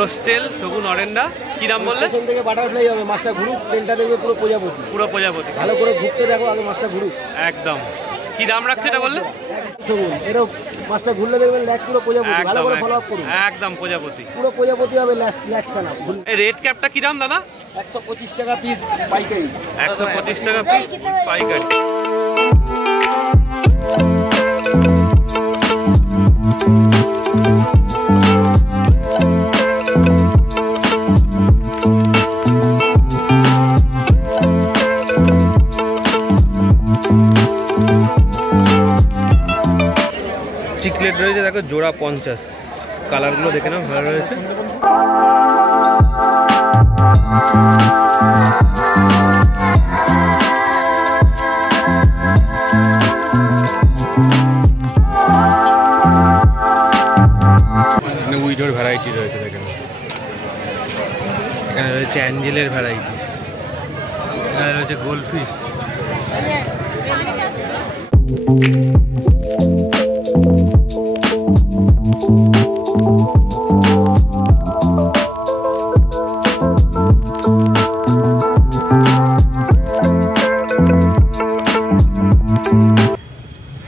রোস্টেল শগুন অরেন্ডা কি দাম বললে? পেছন থেকে বাটারফ্লাই হবে, মাছটা ঘুরুক, তেলটা দেখবে পুরো প্রজাপতি। পুরো প্রজাপতি, ভালো করে ঘুরতে দেখো, আগে মাছটা ঘুরুক। একদম। কি দাম রাখছে এটা বললে? শগুন এটাও মাছটা ঘুরলে দেখবেন ল্যাচ পুরো প্রজাপতি। ভালো করে ফলো আপ করুন, একদম প্রজাপতি, পুরো প্রজাপতি হবে ল্যাচ কানা। এই রেড ক্যাপটা কি দাম দাদা? 125 টাকা পিস পাইকারি। 125 টাকা পিস পাইকারি। চিকলেট রয়েছে দেখো জোড়া 50, কালারগুলো দেখে নাও ভালো রয়েছে। উইডোর ভ্যারাইটি রয়েছে দেখেন, এখানে রয়েছে অ্যাঞ্জেলের ভ্যারাইটি, এখানে রয়েছে গোল্ডফিশ।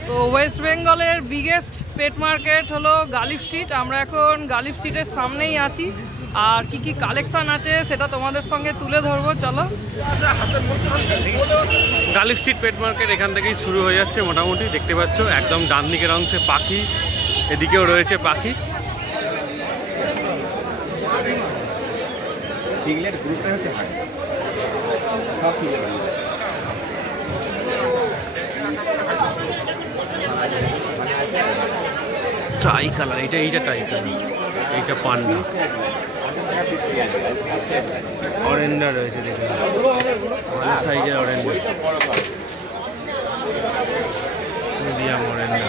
তো ওয়েস্ট বেঙ্গলের বিগেস্ট পেট মার্কেট হলো গালিফ স্ট্রিট। আমরা এখন গালিফ স্ট্রিটের সামনেই আছি, আর কি কি কালেকশন আছে সেটা তোমাদের সঙ্গে তুলে ধরবো, চলো। গালিফ স্ট্রিট পেট মার্কেট এখান থেকেই শুরু হয়ে যাচ্ছে মোটামুটি, দেখতে পাচ্ছ একদম ডান দিকের অংশে পাখি, এদিকেও রয়েছে পাখি। টাই কালার, এইটা টাই কালার, এইটা পান্ডা। অরেন্ডা রয়েছে দেখুন, ভালো সাইজের অরেন্ডা, মিডিয়াম অরেন্ডা।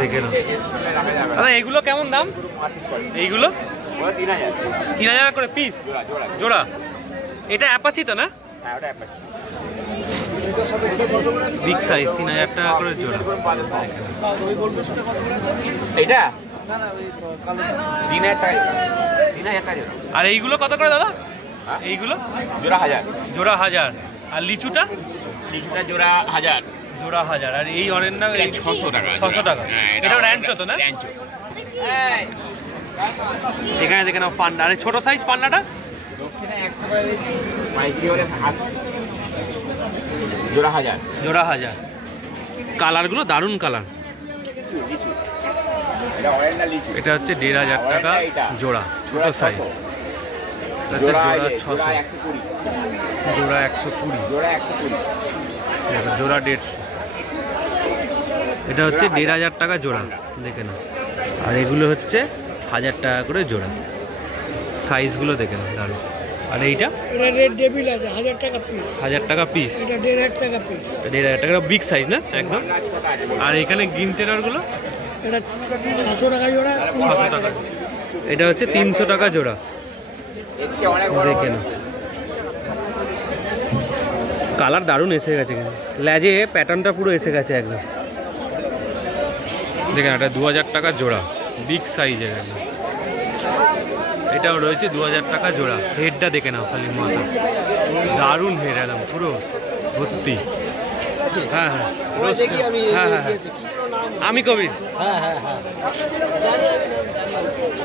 দেখে নাও দাদা, এগুলো কেমন দাম? এইগুলো 3000 করে পিস জোড়া। এটা অ্যাপাচি তো না? বিগ সাইজ 3000 টাকা করে জোড়া। এটা 3000 টাকা। আর এইগুলো কত করে দাদা? এইগুলো জোড়া 1000। জোড়া 1000। আর লিচুটা? লিচুটা জোড়া 1000। জোড়া 1000। আর এই অরেন্ডা 600 টাকা। 600 টাকা। এটা র্যাঞ্চো তো না? র্যাঞ্চো। এখানে দেখে নাও পান্ডা। আর ছোট সাইজ পান্ডাটা দক্ষিণে 100 করে দিচ্ছি, পাইকারি হলে 80। জোড়া 1000। জোড়া 1000। কালারগুলো দারুণ কালার। এটা অরেন্ডা লিচু। এটা হচ্ছে 1500 টাকা জোড়া, ছোট সাইজ। জোড়া 600। 120। জোড়া 120। জোড়া 120। জোড়া 150। এটা হচ্ছে 1500 টাকা জোড়া, দেখে নাও। আর এগুলো হচ্ছে 1000 টাকা করে জোড়া। সাইজগুলো দেখে নাও দারুণ। আর এইটা এটা রেড ডেভিল আছে 1000 টাকা পিস। 1000 টাকা পিস। এটা 1500 টাকা পিস। 1500 টাকা, বিগ সাইজ না একদম। আর এখানে গ্রিন টেরারগুলো এটা 600 টাকা জোড়া। 600 টাকা। এটা হচ্ছে 300 টাকা জোড়া, দেখে নাও। কালার দারুণ এসে গেছে, কিন্তু ল্যাজে প্যাটার্নটা পুরো এসে গেছে একদম, দেখেন। এটা 2000 টাকা জোড়া, বিগ সাইজের একদম। এটাও রয়েছে 2000 টাকা জোড়া। হেডটা দেখে নাও খালি, মাথা দারুণ হেড, একদম পুরো ভর্তি। হ্যাঁ হ্যাঁ হ্যাঁ হ্যাঁ হ্যাঁ, আমি কবির। হ্যাঁ হ্যাঁ হ্যাঁ,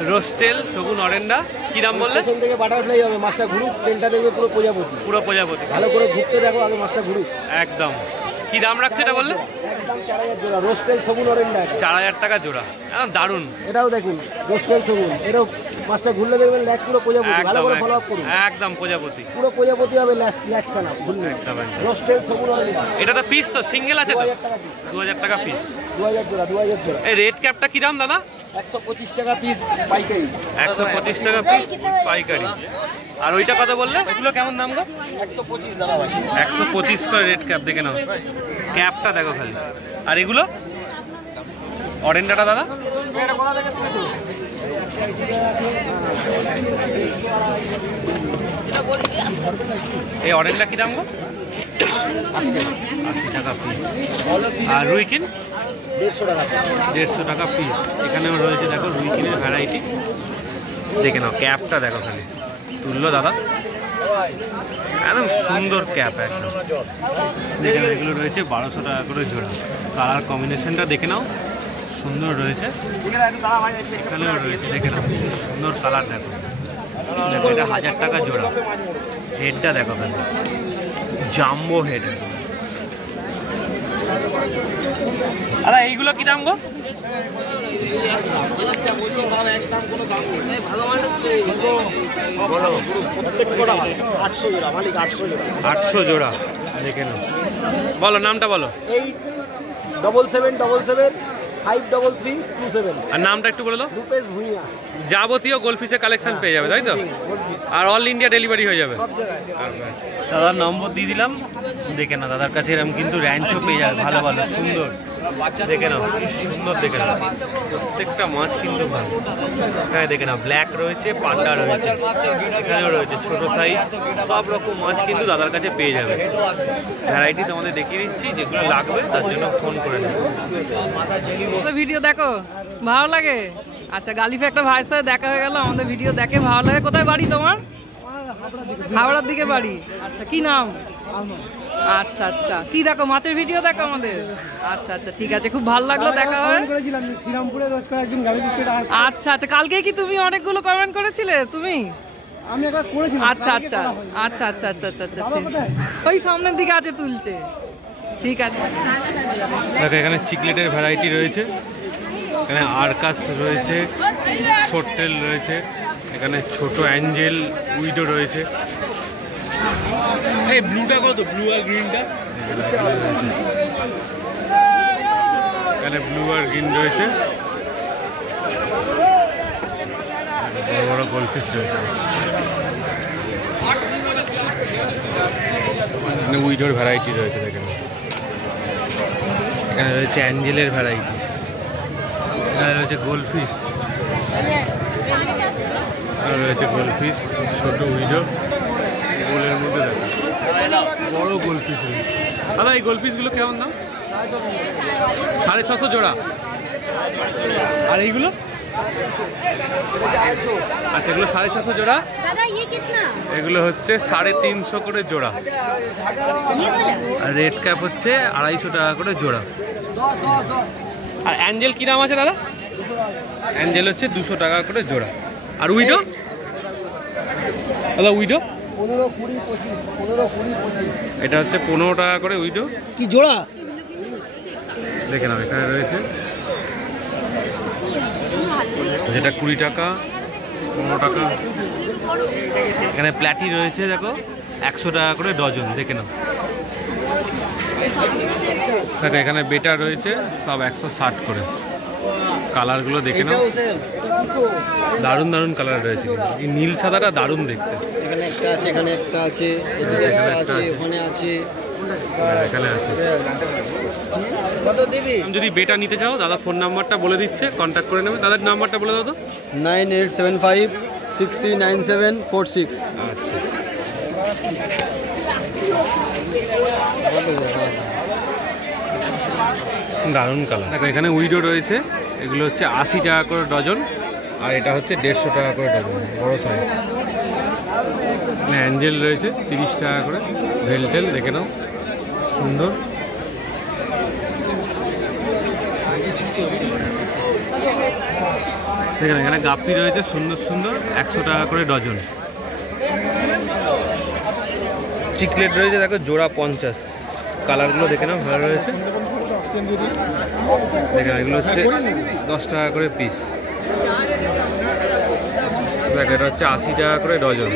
রোস্টেল শগুন অরেন্ডা কি দাম বললে? পেছন থেকে বাটারফ্লাই হবে, মাছটা ঘুরুক, তেলটা দেখবে পুরো প্রজাপতি। পুরো প্রজাপতি, ভালো করে ঘুরতে দেখো, আগে মাছটা ঘুরুক। একদম। কি দাম রাখছে এটা বললে? একদম 4000 জোড়া রোস্টেল শগুন অরেন্ডা। 4000 টাকা জোড়া, একদম দারুণ। এটাও দেখুন রোস্টেল শগুন, এটাও মাছটা ঘুরলে দেখবেন ল্যাচ পুরো প্রজাপতি। ভালো করে ফলো আপ করুন, একদম প্রজাপতি, পুরো প্রজাপতি হবে ল্যাচ কানা ঘুরলে। রোস্টেল শগুন অরেন্ডা। এটা তো পিস তো, সিঙ্গেল আছে তো? 2000 টাকা পিস। 2000 টাকা পিস। 2000 জোড়া, 2000 জোড়া। এই রেড ক্যাপটা কি দাম দাদা? 125 টাকা পিস পাইকারি। 125 টাকা পিস পাইকারি। আর ওইটা কত বললে? এগুলো কেমন দাম গো? 125 দাদা ভাই। 125 করে রেড ক্যাপ, দেখে নাও ক্যাপটা দেখো খালি। আর এগুলো অরেন্ডাটা দাদা? এই অরেন্ডা কি দাম গো? 80 টাকা পিস। আর রুইকিন 150 টাকা। 150 টাকা পিস। এখানেও রয়েছে দেখো রুইকিনের ভ্যারাইটি, দেখে নাও। ক্যাপটা দেখো খালি, তুললো দাদা, একদম সুন্দর ক্যাপ একদম। দেখে নাও, এগুলো রয়েছে 1200 টাকা করে জোড়া। কালার কম্বিনেশনটা দেখে নাও, সুন্দর রয়েছে। এখানেও রয়েছে, দেখে নাও, সুন্দর কালার দেখো। দেখো এটা 1000 টাকা জোড়া। হেডটা দেখো খালি, জাম্বো হেড। দাদা এইগুলো কি দাম গো? প্রত্যেকটা 800 জোড়া মালিক, 800 জোড়া। 800 জোড়া, দেখে নাও। বলো নামটা বলো। 8777533327। আর নামটা একটু বলে দাও। রূপেশ ভুঁইয়া। যাবতীয় গোল্ডফিশের কালেকশন পেয়ে যাবে, তাই তো? আর অল ইন্ডিয়া ডেলিভারি হয়ে যাবে। সব জায়গায়। দাদার নম্বর দিয়ে দিলাম, দেখে নাও। দাদার কাছে এরকম কিন্তু র্যাঞ্চও পেয়ে যাবে, ভালো ভালো সুন্দর। দেখে নাও কি সুন্দর, দেখে নাও প্রত্যেকটা মাছ কিন্তু ভালো। এখানে দেখে নাও ব্ল্যাক রয়েছে, পান্ডা রয়েছে, এখানেও রয়েছে ছোট সাইজ, সব রকম মাছ কিন্তু দাদার কাছে পেয়ে যাবে। ভ্যারাইটি তোমাদের দেখিয়ে দিচ্ছি, যেগুলো লাগবে তার জন্য ফোন করে নেবে। ভিডিও দেখো ভালো লাগে? আচ্ছা, গালিফে একটা ভাইয়ের সাথে দেখা হয়ে গেল, আমাদের ভিডিও দেখে ভালো লাগে। কোথায় বাড়ি তোমার? হাওড়ার দিকে বাড়ি। আচ্ছা, কি নাম? আচ্ছা আচ্ছা, কি দেখো? মাছের ভিডিও দেখো আমাদের? আচ্ছা আচ্ছা, ঠিক আছে, খুব ভালো লাগলো দেখা হয়। আচ্ছা আচ্ছা, কালকে কি তুমি অনেকগুলো কমেন্ট করেছিলে? তুমি আচ্ছা আচ্ছা আচ্ছা আচ্ছা আচ্ছা আচ্ছা আচ্ছা, ওই সামনের দিকে আছে, তুলছে। ঠিক আছে। দেখো এখানে চিকলেটের ভ্যারাইটি রয়েছে, এখানে আরকাস রয়েছে, সোটটেল রয়েছে, এখানে ছোট অ্যাঞ্জেল উইডো রয়েছে। এই ব্লুটা কত? ব্লু আর গ্রিনটা এখানে ব্লু আর গ্রিন রয়েছে। বড় বড় গোল্ডফিশ রয়েছে, এখানে উইডোর ভ্যারাইটি রয়েছে। দেখেন এখানে রয়েছে অ্যাঞ্জেলের ভ্যারাইটি, এখানে রয়েছে গোল্ডফিশ, এখানে রয়েছে গোল্ডফিশ ছোট উইডো। গোলের মধ্যে দেখো বড় গোল্ডফিশ রয়েছে। দাদা এই গোল্ডফিশগুলো কেমন দাম? 650 জোড়া। আর এইগুলো? আচ্ছা, এগুলো 650 জোড়া। এগুলো হচ্ছে 350 করে জোড়া। আর রেড ক্যাপ হচ্ছে 250 টাকা করে জোড়া। আর অ্যাঞ্জেল কি দাম আছে দাদা? অ্যাঞ্জেল হচ্ছে 200 টাকা করে জোড়া। আর উইডো দাদা? উইডো 15, 20, 25, 15, 20, 25। এটা হচ্ছে 15 টাকা করে উইডো। কি জোড়া? দেখে নাও এখানে রয়েছে, যেটা 20 টাকা, 15 টাকা। এখানে প্ল্যাটি রয়েছে, দেখো 100 টাকা করে ডজন। দেখে নাও। দেখো এখানে বেটা রয়েছে, সব 160 করে। কালারগুলো দেখে নাও, দারুণ দারুণ কালার রয়েছে। এই নীল সাদাটা দারুণ দেখতে। এখানে একটা আছে, এখানে একটা আছে, এদিকে একটা আছে, ওখানে আছে, এখানে আছে। যদি বেটা নিতে চাও, দাদা ফোন নাম্বারটা বলে দিচ্ছে, কন্ট্যাক্ট করে নেবে। দাদার নাম্বারটা বলে দাও তো। 9875639746। আচ্ছা, দারুণ কালার। দেখো এখানে উইডো রয়েছে, এগুলো হচ্ছে 80 টাকা করে ডজন, আর এটা হচ্ছে 150 টাকা করে ডজন, বড় সাইজ। অ্যাঞ্জেল রয়েছে 30 টাকা করে, ভেলটেল দেখে নাও সুন্দর। দেখেন এখানে গাপ্পি রয়েছে সুন্দর সুন্দর, 100 টাকা করে ডজন। চিকলেট রয়েছে দেখো জোড়া 50। কালারগুলো দেখে নাও, ভালো রয়েছে। দেখেন এগুলো হচ্ছে 10 টাকা করে পিস। দেখ এটা হচ্ছে 80 টাকা করে ডজন।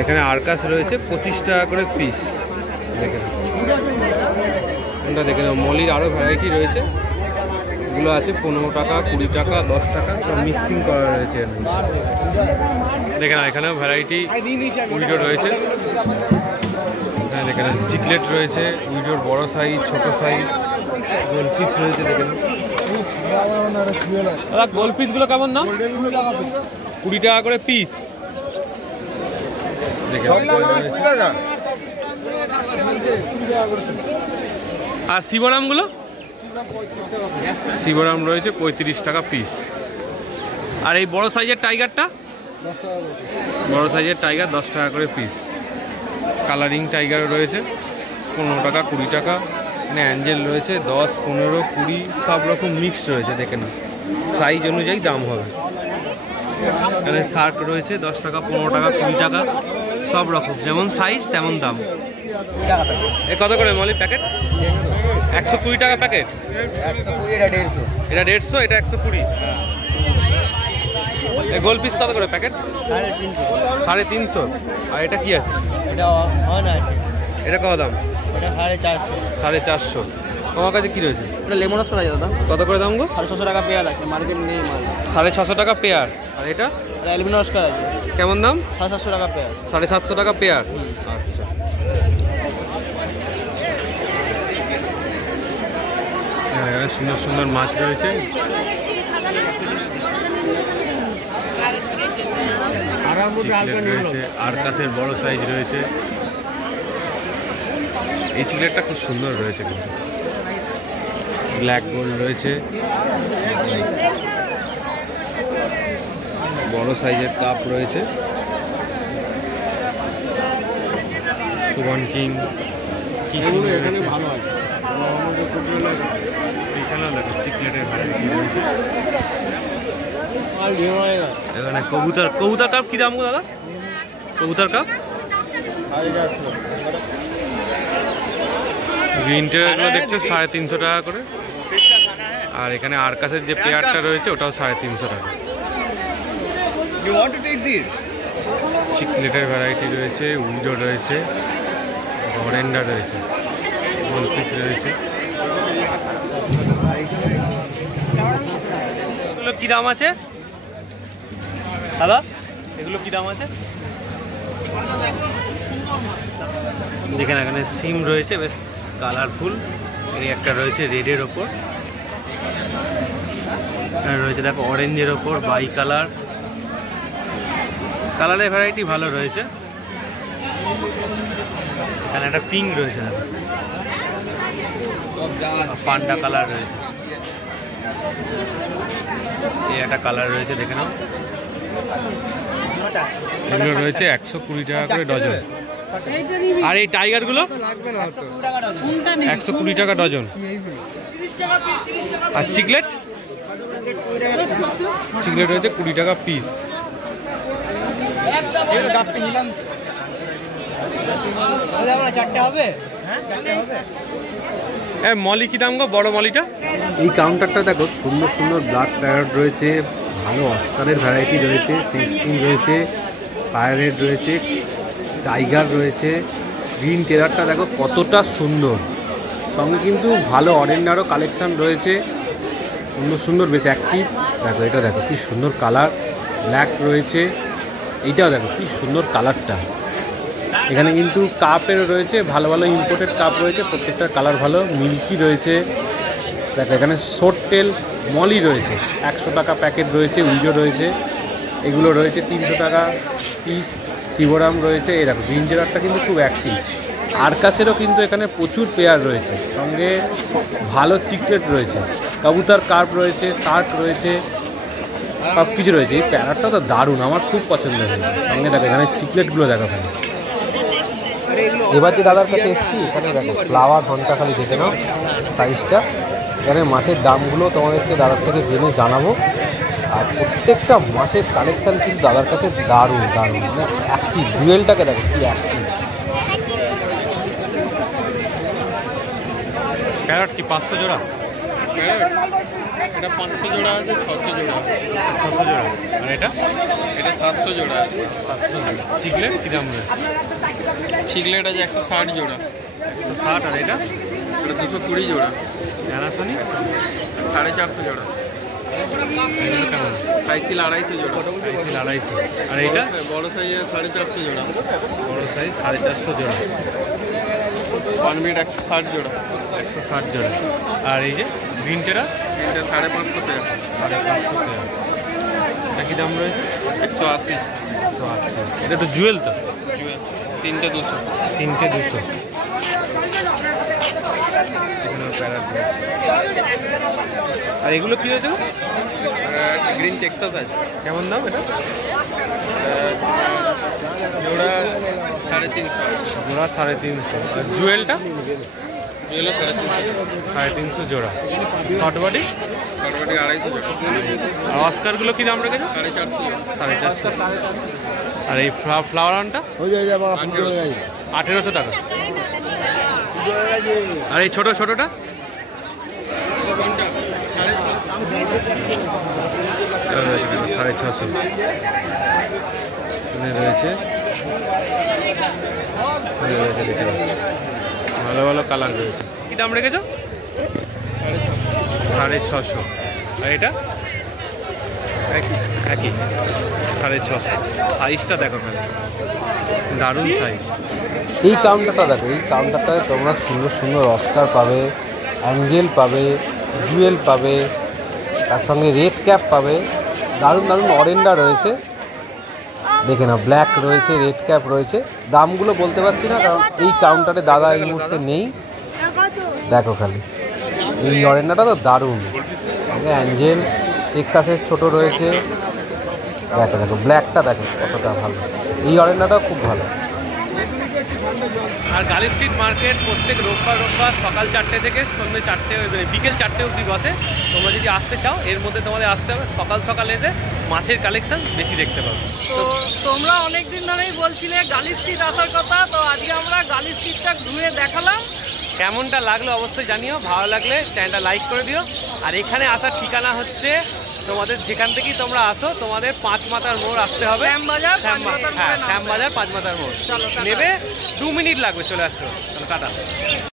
এখানে আরকাস রয়েছে 25 টাকা করে পিস। দেখেন এটা দেখে নাও। মলির আরও ভ্যারাইটি রয়েছে, এগুলো আছে 15 টাকা, 20 টাকা, 10 টাকা, সব মিক্সিং করা রয়েছে। দেখেন এখানেও ভ্যারাইটি উইডো রয়েছে। এখানে দেখেন চিকলেট রয়েছে, উইডোর বড় সাইজ, ছোট সাইজ, গোল্ডফিশ রয়েছে। দেখেন দাদা গোল্ডফিশগুলো কেমন দাম? 20 টাকা করে পিস। আর শিবরামগুলো? শিবরাম রয়েছে 35 টাকা পিস। আর এই বড় সাইজের টাইগারটা? 10 টাকা করে। বড় সাইজের টাইগার 10 টাকা করে পিস। কালারিং টাইগারও রয়েছে 15 টাকা 20 টাকা। এখানে অ্যাঞ্জেল রয়েছে 10, 15, 20 সব রকম মিক্স রয়েছে, দেখে না সাইজ অনুযায়ী দাম হবে। এখানে শার্ক রয়েছে 10 টাকা 15 টাকা 20 টাকা সব রকম, যেমন সাইজ তেমন দাম। এ কত করে মলি প্যাকেট? 120 টাকা প্যাকেট। এটা 150, এটা 120। এই গোল পিস কত করে প্যাকেট? 350। আর এটা কি আছে? এটা কত দাম? 450। তোমার কাছে কি রয়েছে? এটা লেমনস করা যায় দাদা। কত করে দাম গো? 650 টাকা পেয়ার আছে, মার্কেট নেই মাল। 650 টাকা পেয়ার। আর এটা এটা লেমনস করা আছে, কেমন দাম? 750 টাকা পেয়ার। 750 টাকা পেয়ার। আচ্ছা, এখানে সুন্দর সুন্দর মাছ রয়েছে। চিকলেট রয়েছে, আরকাসের বড় সাইজ রয়েছে। এই চিকলেটটা খুব সুন্দর রয়েছে, কিন্তু ব্ল্যাক গোল্ড রয়েছে, বড় সাইজের কাপ রয়েছে। সুবন কিং এখানে ভালো আছে, এখানেও দেখো চিকলেটের ভ্যারাইটি রয়েছে। এখানে কবুতর কাপ কি দাম গো দাদা? কবুতর কাপ গ্রিন টেরাগুলো দেখছো 350 টাকা করে। আর এখানে আরকাসের যে পেয়ারটা রয়েছে ওটাও 350 টাকা। চিকলেটের ভ্যারাইটি রয়েছে, উইডো রয়েছে, গরেন্ডা রয়েছে, গোলপিস রয়েছে। এগুলো কি দাম আছে দাদা? এগুলো কি দাম আছে? দেখেন এখানে সিম রয়েছে, বেশ কালারফুল। এই একটা রয়েছে রেডের ওপর, এখানে রয়েছে দেখো অরেঞ্জের ওপর বাই কালার। কালারের ভ্যারাইটি ভালো রয়েছে। এখানে একটা পিঙ্ক রয়েছে, দেখো পান্ডা কালার রয়েছে। এই একটা কালার রয়েছে, দেখে নাও। এগুলো রয়েছে 120 টাকা করে ডজন। আর এই টাইগারগুলো 120 টাকা ডজন। আর চিকলেট রয়েছে 20 টাকা পিস। মলি কি দাম গো, বড় মলিটা? এই কাউন্টারটা দেখো, সুন্দর সুন্দর ব্ল্যাক প্যারট রয়েছে, ভালো অস্কারের ভ্যারাইটি রয়েছে, সিস্কিং রয়েছে, পায়রেট রয়েছে, টাইগার রয়েছে। গ্রিন টেরারটা দেখো কতটা সুন্দর, সঙ্গে কিন্তু ভালো অরেন্ডারও কালেকশান রয়েছে, সুন্দর সুন্দর বেশ অ্যাক্টিভ। দেখো এটা দেখো কি সুন্দর কালার, ব্ল্যাক রয়েছে। এইটাও দেখো কি সুন্দর কালারটা। এখানে কিন্তু কাপেরও রয়েছে, ভালো ভালো ইম্পোর্টেড কাপ রয়েছে, প্রত্যেকটার কালার ভালো। মিল্কি রয়েছে, দেখো এখানে শর্ট টেল মলি রয়েছে 100 টাকা প্যাকেট রয়েছে, উইজো রয়েছে, এগুলো রয়েছে 300 টাকা পিস। শিবরাম রয়েছে, এই দেখো গ্রিন জেরারটা কিন্তু খুব অ্যাক্টিভ। আরকাসেরও কিন্তু এখানে প্রচুর পেয়ার রয়েছে, সঙ্গে ভালো চিকলেট রয়েছে, কবুতর কার্প রয়েছে, শার্ক রয়েছে, সব কিছু রয়েছে। এই প্যারাটটা তো দারুণ, আমার খুব পছন্দ হয়েছে। সঙ্গে দেখো এখানে চিকলেটগুলো দেখো। এখানে এবার যে দাদার কাছে এসেছি, এখানে দেখো ফ্লাওয়ার ঘন্টা খালি দেখে নাও সাইজটা। এখানে মাছের দামগুলো তোমাদেরকে দাদার থেকে জেনে জানাবো। আর প্রত্যেকটা মাছের কালেকশান কিন্তু দাদার কাছে দারুণ দারুণ, মানে অ্যাক্টিভ। জুয়েলটাকে দেখো কি অ্যাক্টিভ। প্যারট কি 500 জোড়া? এটা 500 জোড়া আছে, 600 জোড়া, 600 জোড়া। আর এটা 700 জোড়া আছে। চিকলেট কি দাম রয়েছে? চিকলেট আছে 160 জোড়া, 160। আর এটা 220 জোড়া, প্যানাসোনিক 450 জোড়া, এগুলো কেমন? সাইসিল 250 জোড়া, 250। আর এইটা বড় সাইজে 450 জোড়া, বড় সাইজ 450 জোড়া, ওয়ানবিট 160 জোড়া, 160 জোড়া। আর এই যে গ্রিন টেরা এটা 550 পেয়ার, 550 টাকা। এটা কি দাম রয়েছে? 180 এটা তো জুয়েল তো, জুয়েল 3টে 200 3টে 200। এখানেও প্যারাট রয়েছে। আর এগুলো কি হয়েছে গো? আর গ্রিন টেক্সাস আছে কেমন দাম এটা? জোড়া 350 জোড়া 350। আর জুয়েলটা জুয়েলও 350 350 জোড়া। শর্ট বডি কারবাটি 250 জোড়া আর অস্কারগুলো কি দাম রেখেছে? 450 জোড়া 450। আর এই ফ্লাওয়ার অনটা হয়ে যায় আবার 1800 টাকা। আর এই ছোটোটা কোনটা 650 650 এখানে রয়েছে দেখে নাও। ভালো ভালো কালার রয়েছে। কি দাম রেখেছো? 650। আর এটা একই 650। সাইজটা দেখো খালি, দারুণ সাইজ। এই কাউন্টারটা দেখো, এই কাউন্টারটায় তোমরা সুন্দর সুন্দর অস্কার পাবে, অ্যাঞ্জেল পাবে, জুয়েল পাবে, তার সঙ্গে রেড ক্যাপ পাবে, দারুণ দারুণ অরেন্ডা রয়েছে। দেখে নাও, ব্ল্যাক রয়েছে, রেড ক্যাপ রয়েছে। দামগুলো বলতে পারছি না কারণ এই কাউন্টারে দাদা এই মুহূর্তে নেই। দেখো খালি এই অরেন্ডাটা তো দারুণ। অ্যাঞ্জেল টেক্সাসের ছোট রয়েছে। দেখো দেখো ব্ল্যাকটা দেখো কতটা ভালো, এই অরেন্ডাটাও খুব ভালো। আর গালি স্ট্রিট মার্কেট প্রত্যেক রোববার সকাল 4টে থেকে সন্ধ্যে 4টে, বিকেল 4টে অবধি বসে। তোমরা যদি আসতে চাও এর মধ্যে তোমাদের আসতে হবে। সকাল সকাল এসে মাছের কালেকশন বেশি দেখতে পাবে। তো তোমরা অনেক দিন ধরেই বলছিলে গালি স্ট্রিট আসার কথা, তো আজকে আমরা গালি স্ট্রিটটা ঘুরে দেখালাম। কেমনটা লাগলো অবশ্যই জানিও। ভালো লাগলে চ্যানেলটা লাইক করে দিও। আর এখানে আসার ঠিকানা হচ্ছে তোমাদের যেখান থেকেই তোমরা আসো, তোমাদের 5 মাথার মোড় আসতে হবে। শ্যামবাজার, শ্যামবাজার 5 মাথার মোড় চলো, টাটা। নেবে 2 মিনিট লাগবে চলে আসতে হবে। টাটা।